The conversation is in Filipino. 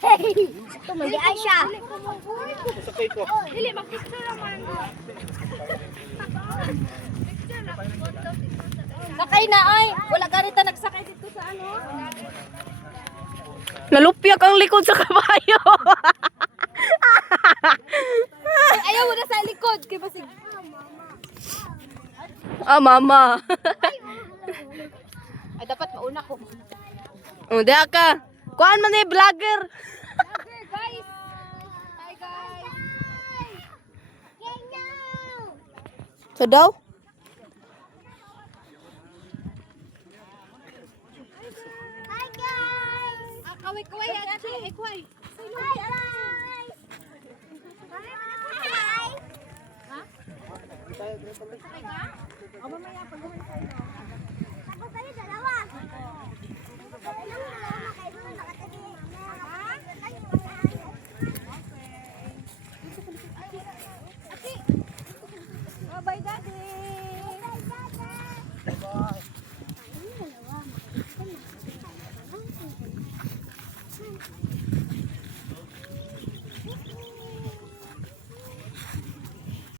Tumuli ay siya. Sakay ko. Dili, mag-picture naman. Sakay na ay. Wala ganito nagsakay dito sa ano. Nalupyak ang likod sa kabayo. Ay, ayaw mo na sa likod. Kaya basig. Ah, mama. Ay, dapat mauna ko. Oh, diha ka. Kuan man ni vlogger. Guys. Hi guys. So daw? Hi guys. Kaway-kaway yan. Ay, kaway. Hi guys. Hi. Ha? Sakay ka? O, mamaya pag-uwi tayo. Sakay tayo dalawa.